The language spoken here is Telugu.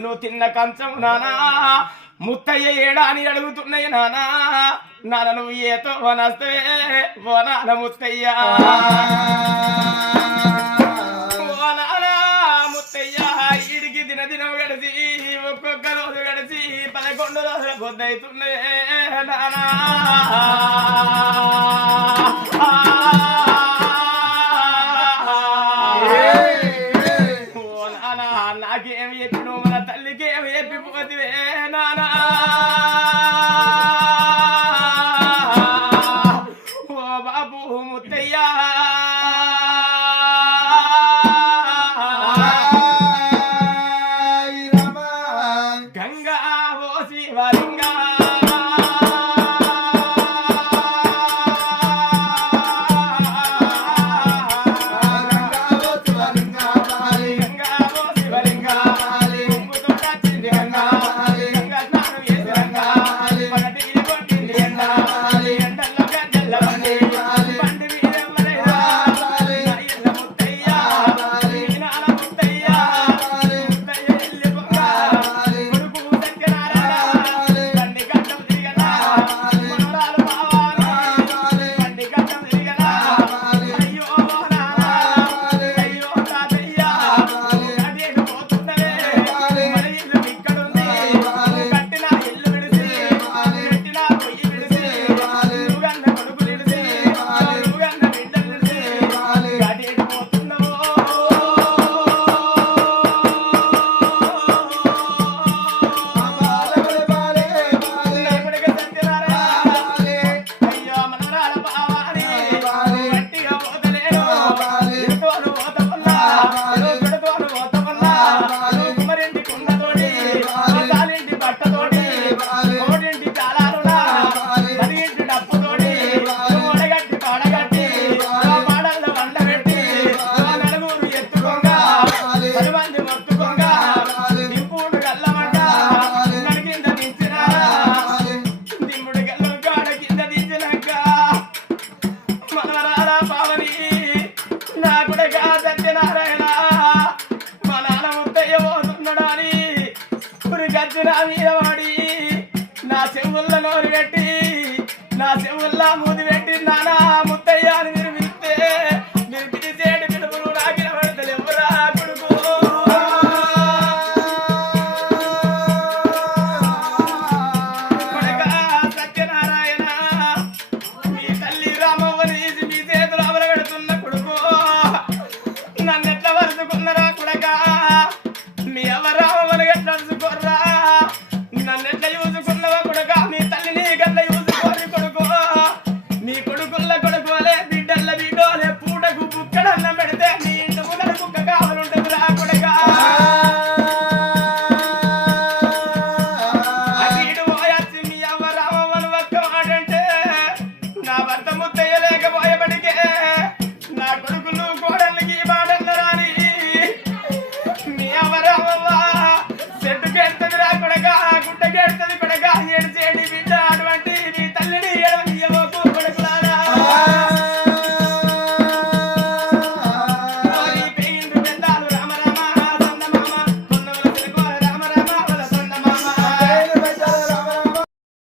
నువ్వు తిన్న కంచం నానా ముత్తయ్య ఏడా అని అడుగుతున్నాయి నానా నాన్న నువ్వు ఏతో వనస్తే ఓ నాన్న ముత్తయ్య ముత్తయ్య ఇడికి దినం గడిచి ఒక్కొక్క రోజు గడిచి 11 రోజుల పొద్దవుతున్నాయి నానా నాకేమి చెప్పిను మన తల్లికి ఏమి చెప్పిపోతివే నానా ఓ బాబు ముత్తయ్యా గంగా ఓ శివలింగా నా చెవుల్లో నోరు పెట్టి నా చెవుల్లో